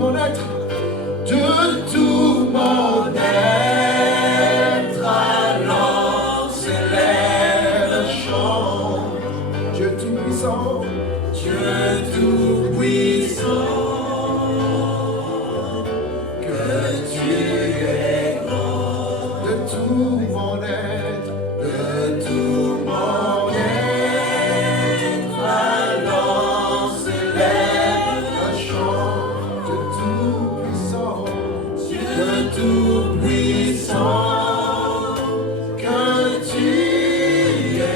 mon être, de tout mon être, alors s'élève un chant. Dieu Tout-Puissant, Dieu Tout-Puissant, que tu es grand, de tout mon être, de tout mon être, alors s'élève un chant. Dieu Tout-Puissant, Dieu Tout-Puissant, que tu es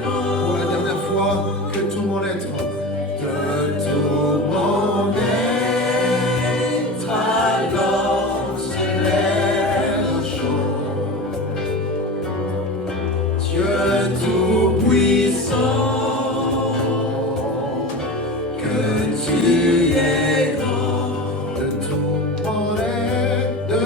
grand. Pour la dernière fois, que tout mon être, de tout mon être, alors s'élève un chant. Dieu Tout-Puissant, que tu es grand, de tout mon être, de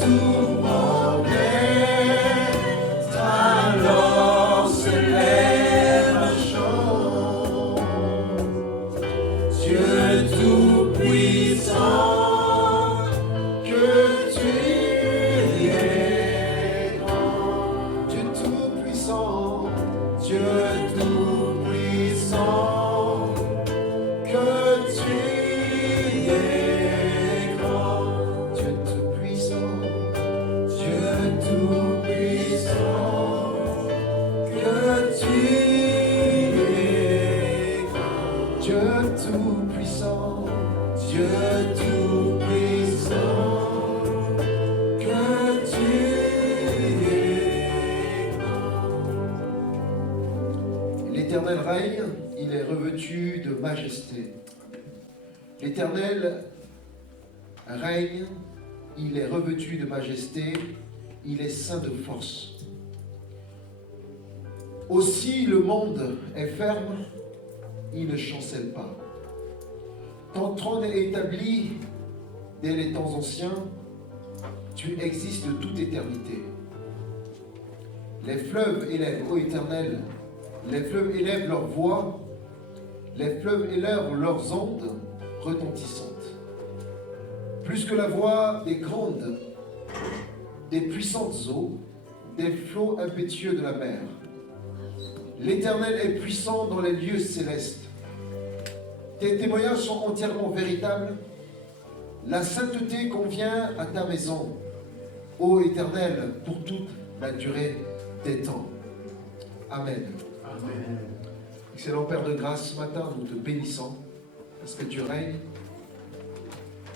tout mon être, alors s'élève un chant. Dieu Tout-Puissant, que tu es grand, Dieu Tout-Puissant, Dieu Tout-Puissant, que tu es grand, Dieu Tout-Puissant, Dieu Tout-Puissant, que tu es grand, Dieu Tout-Puissant, Dieu Tout-Puissant, que tu es grand. L'Éternel règne, il est revêtu de majesté. L'Éternel règne, il est revêtu de majesté, il est saint de force. Aussi le monde est ferme, il ne chancelle pas. Ton trône est établi dès les temps anciens, tu existes de toute éternité. Les fleuves élèvent, ô Éternel, les fleuves élèvent leur voix, les fleuves élèvent leurs ondes retentissantes. Plus que la voix des grandes, des puissantes eaux, des flots impétueux de la mer. L'Éternel est puissant dans les lieux célestes. Tes témoignages sont entièrement véritables. La sainteté convient à ta maison, ô Éternel, pour toute la durée des temps. Amen. Amen. Excellent Père de grâce, ce matin, nous te bénissons parce que tu règnes.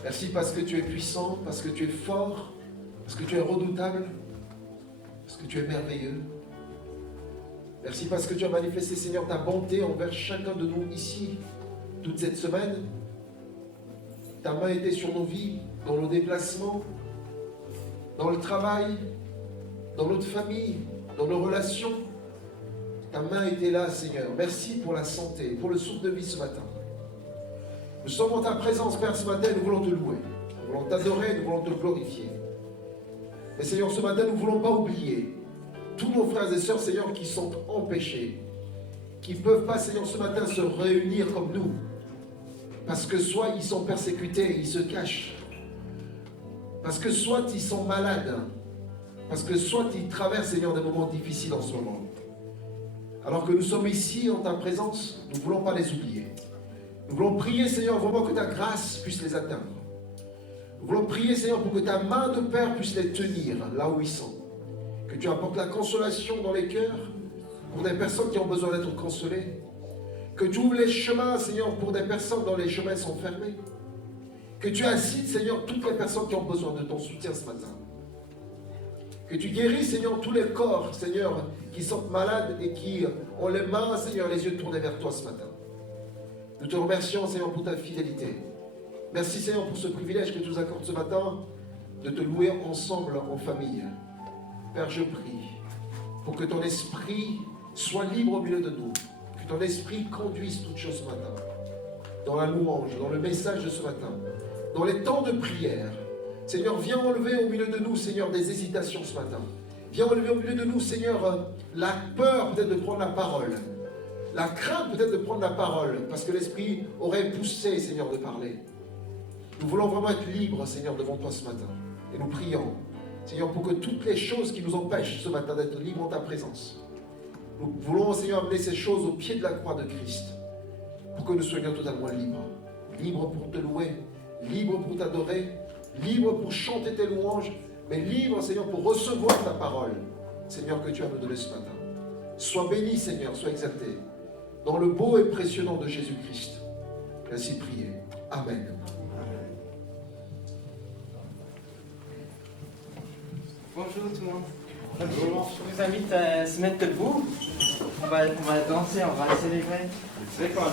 Merci parce que tu es puissant, parce que tu es fort, parce que tu es redoutable, parce que tu es merveilleux. Merci parce que tu as manifesté, Seigneur, ta bonté envers chacun de nous ici, toute cette semaine. Ta main était sur nos vies, dans nos déplacements, dans le travail, dans notre famille, dans nos relations. Ta main était là, Seigneur. Merci pour la santé, pour le souffle de vie ce matin. Nous sommes en ta présence, Père, ce matin, nous voulons te louer. Nous voulons t'adorer, nous voulons te glorifier. Mais Seigneur, ce matin, nous ne voulons pas oublier tous nos frères et sœurs, Seigneur, qui sont empêchés, qui ne peuvent pas, Seigneur, ce matin se réunir comme nous. Parce que soit ils sont persécutés, ils se cachent. Parce que soit ils sont malades. Parce que soit ils traversent, Seigneur, des moments difficiles en ce moment. Alors que nous sommes ici en ta présence, nous ne voulons pas les oublier. Nous voulons prier, Seigneur, vraiment que ta grâce puisse les atteindre. Nous voulons prier, Seigneur, pour que ta main de Père puisse les tenir là où ils sont. Que tu apportes la consolation dans les cœurs pour des personnes qui ont besoin d'être consolées. Que tu ouvres les chemins, Seigneur, pour des personnes dont les chemins sont fermés. Que tu incites, Seigneur, toutes les personnes qui ont besoin de ton soutien ce matin. Que tu guéris, Seigneur, tous les corps, Seigneur, qui sont malades et qui ont les mains, Seigneur, les yeux tournés vers toi ce matin. Nous te remercions, Seigneur, pour ta fidélité. Merci, Seigneur, pour ce privilège que tu nous accordes ce matin de te louer ensemble en famille. Père, je prie pour que ton esprit soit libre au milieu de nous. Que ton esprit conduise toutes choses ce matin. Dans la louange, dans le message de ce matin, dans les temps de prière. Seigneur, viens enlever au milieu de nous, Seigneur, des hésitations ce matin. Viens enlever au milieu de nous, Seigneur, la peur peut-être de prendre la parole. La crainte peut-être de prendre la parole, parce que l'Esprit aurait poussé, Seigneur, de parler. Nous voulons vraiment être libres, Seigneur, devant toi ce matin. Et nous prions, Seigneur, pour que toutes les choses qui nous empêchent ce matin d'être libres en ta présence, nous voulons, Seigneur, amener ces choses au pied de la croix de Christ, pour que nous soyons totalement libres. Libres pour te louer, libres pour t'adorer, libres pour chanter tes louanges, mais libres, Seigneur, pour recevoir ta parole, Seigneur, que tu as nous donné ce matin. Sois béni, Seigneur, sois exalté, dans le beau et précieux nom de Jésus-Christ. Ainsi prié. Amen. Bonjour tout le monde. Bonjour. Je vous invite à se mettre debout. On va danser, on va célébrer. C'est vrai qu'on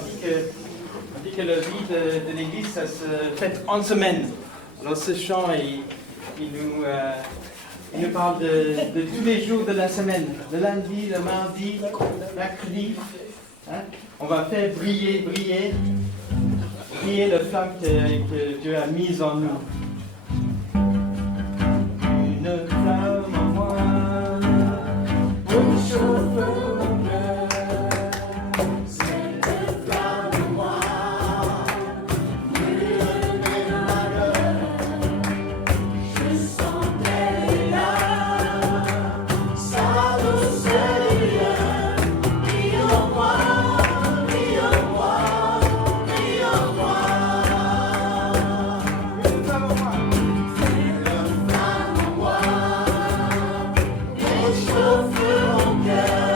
dit que la vie de l'Église, ça se fait en semaine. Alors ce chant, il nous parle de tous les jours de la semaine. Le lundi, le mardi, mercredi. Hein? On va faire briller la flamme que Dieu a mise en nous. Une flamme en moi, pour chauffer mon cœur. C'est une flamme en moi, brûle mes malheurs. Je sens qu'elle est là, sa douceur, brille en moi, brille en moi, brille en moi. Une flamme en moi. Chauffe mon cœur.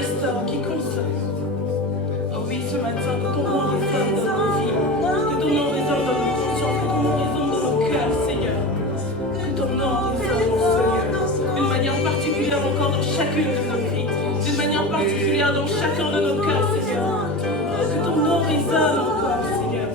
restaure, qui console. Oh oui, ce matin, que ton nom résonne dans nos vies, que ton nom résonne dans nos consciences, que ton nom résonne dans nos cœurs, Seigneur. Que ton nom résonne, mon Seigneur, d'une manière particulière encore dans chacune de nos vies, d'une manière particulière dans chacun de nos cœurs, Seigneur. Oh, que ton nom résonne encore, Seigneur.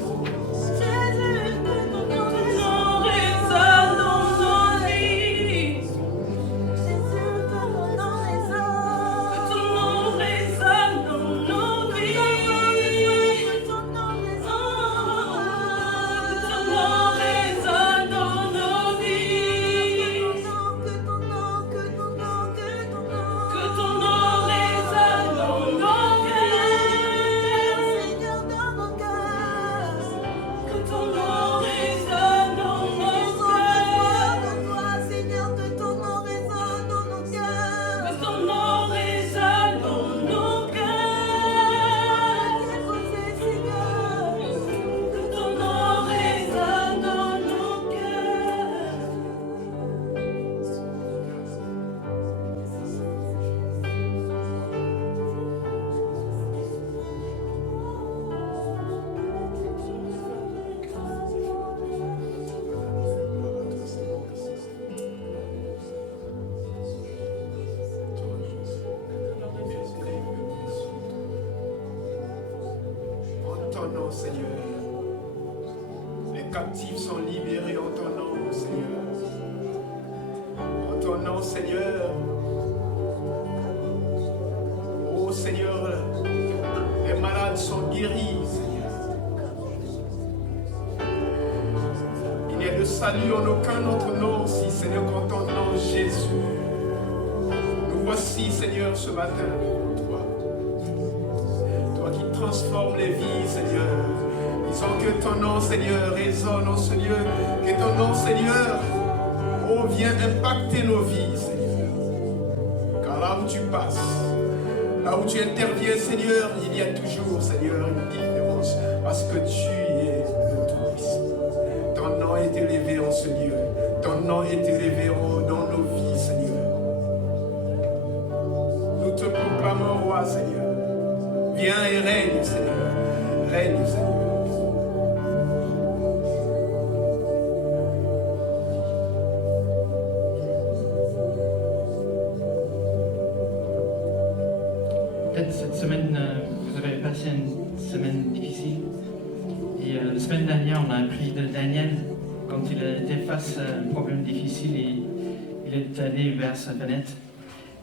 Seigneur. Les captifs sont libérés en ton nom, Seigneur. En ton nom, Seigneur. Oh Seigneur, les malades sont guéris, Seigneur. Il n'y a de salut en aucun autre nom, si Seigneur, qu'en ton nom, Jésus. Nous voici, Seigneur, ce matin. Qui transforme les vies, Seigneur. Disons que ton nom, Seigneur, résonne en ce lieu. Que ton nom, Seigneur, oh, vient impacter nos vies, Seigneur. Car là où tu passes, là où tu interviens, Seigneur, il y a toujours, Seigneur, une différence. Parce que tu es le Tout-Puissant. Ton nom est élevé en ce lieu. Ton nom est élevé dans nos vies, Seigneur. Nous te proclamons, roi, Seigneur. Viens et règne, Seigneur. Règne, Seigneur. Peut-être cette semaine, vous avez passé une semaine difficile. Et la semaine dernière, on a appris de Daniel, quand il était face à un problème difficile, il est allé vers sa fenêtre.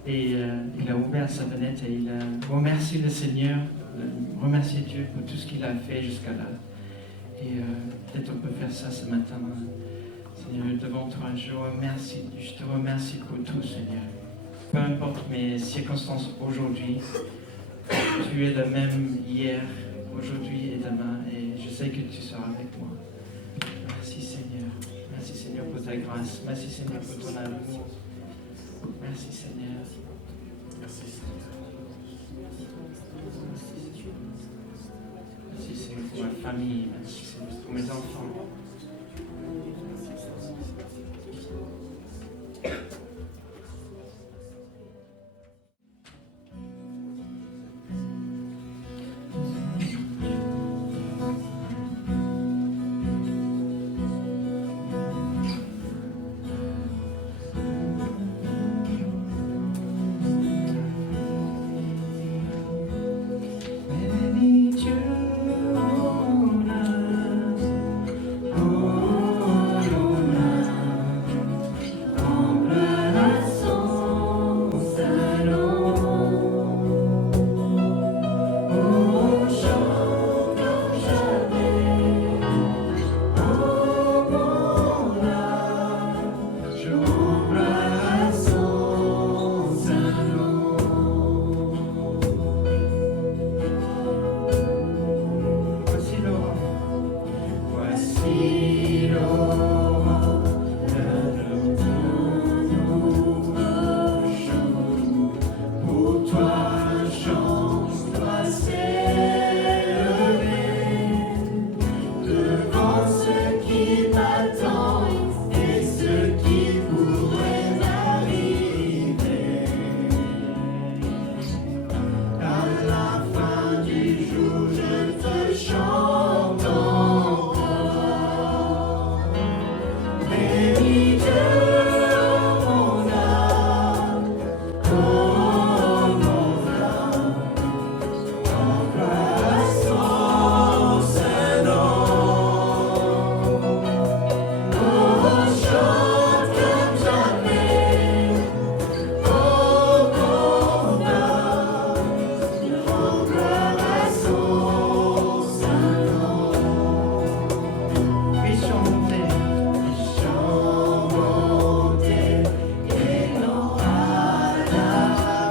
Et il a ouvert sa fenêtre et il a remercié le Seigneur, remercié Dieu pour tout ce qu'il a fait jusqu'à là. Et peut-être on peut faire ça ce matin. Seigneur, devant toi, je te remercie pour tout, Seigneur. Peu importe mes circonstances aujourd'hui, tu es le même hier, aujourd'hui et demain. Et je sais que tu seras avec moi. Merci Seigneur. Merci Seigneur pour ta grâce. Merci Seigneur pour ton amour. Merci Seigneur. Merci Seigneur. Merci Seigneur pour ma famille. Merci Seigneur pour mes enfants. Puissions monter et non à la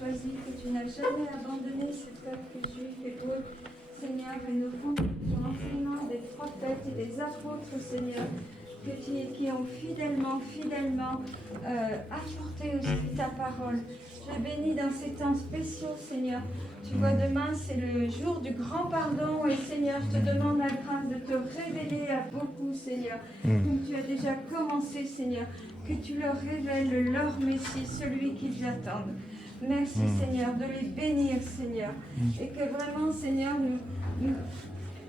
choisi, que tu n'as jamais abandonné ce peuple juif hébreu, Seigneur, et nous comptons sur l'enseignement des prophètes et des apôtres, Seigneur, qui ont fidèlement apporté aussi ta parole. Je bénis dans ces temps spéciaux, Seigneur. Tu vois, demain, c'est le jour du grand pardon. Et Seigneur, je te demande la grâce de te révéler à beaucoup, Seigneur. Comme tu as déjà commencé, Seigneur. Que tu leur révèles leur Messie, celui qu'ils attendent. Merci, Seigneur, de les bénir, Seigneur. Et que vraiment, Seigneur,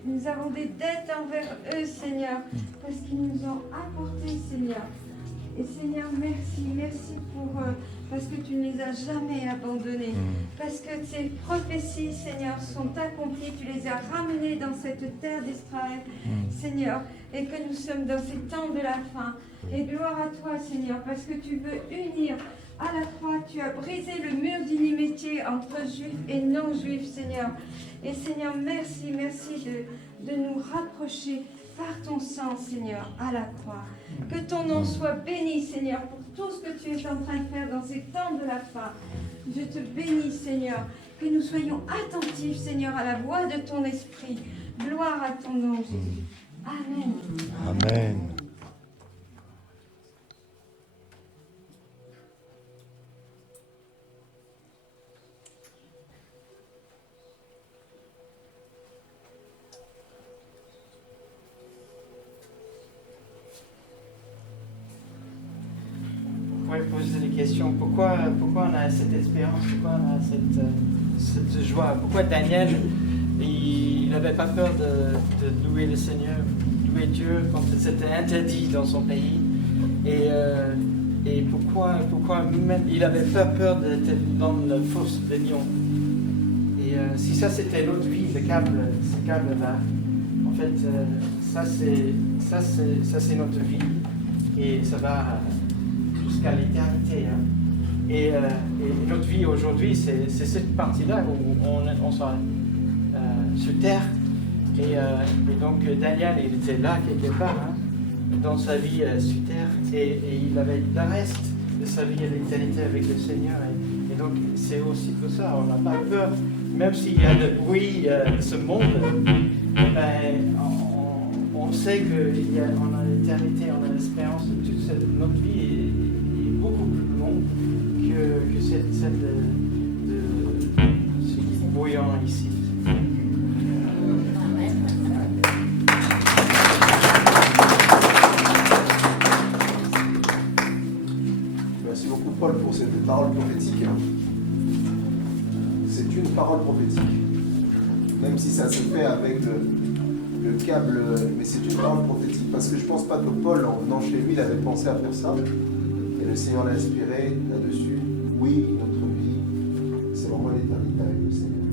nous avons des dettes envers eux, Seigneur, parce qu'ils nous ont apporté, Seigneur. Et Seigneur, merci parce que tu ne les as jamais abandonnés. Parce que ces prophéties, Seigneur, sont accomplies. Tu les as ramenées dans cette terre d'Israël, Seigneur. Et que nous sommes dans ces temps de la fin. Et gloire à toi, Seigneur, parce que tu veux unir. À la croix, tu as brisé le mur d'inimitié entre juifs et non-juifs, Seigneur. Et Seigneur, merci de nous rapprocher par ton sang, Seigneur, à la croix. Que ton nom soit béni, Seigneur, pour tout ce que tu es en train de faire dans ces temps de la fin. Je te bénis, Seigneur, que nous soyons attentifs, Seigneur, à la voix de ton esprit. Gloire à ton nom, Jésus. Amen. Amen. Poser des questions. Pourquoi on a cette espérance? Pourquoi on a cette joie? Pourquoi Daniel, il n'avait pas peur de louer le Seigneur, louer Dieu quand c'était interdit dans son pays? Et pourquoi même il n'avait pas peur d'être dans la fosse des lions? Et si ça c'était notre vie, ce câble-là, en fait, ça c'est notre vie. Et ça va jusqu'à l'éternité. Hein. Et notre vie aujourd'hui, c'est cette partie-là où on sera sur terre. Et donc Daniel, il était là quelque part, hein, dans sa vie sur terre. Et il avait le reste de sa vie à l'éternité avec le Seigneur. Et donc c'est aussi pour ça, on n'a pas peur. Même s'il y a le bruit de ce monde, on sait qu'on a l'éternité, on a l'espérance. Notre vie est beaucoup plus longue que celle de ce qui est bruyant ici. Merci beaucoup Paul pour cette parole prophétique. C'est une parole prophétique. Même si ça se fait avec le câble, mais c'est une parole prophétique. Parce que je ne pense pas que Paul, en venant chez lui, il avait pensé à faire ça. Et le Seigneur l'a inspiré là-dessus. Oui, notre vie, c'est vraiment l'éternité avec le Seigneur.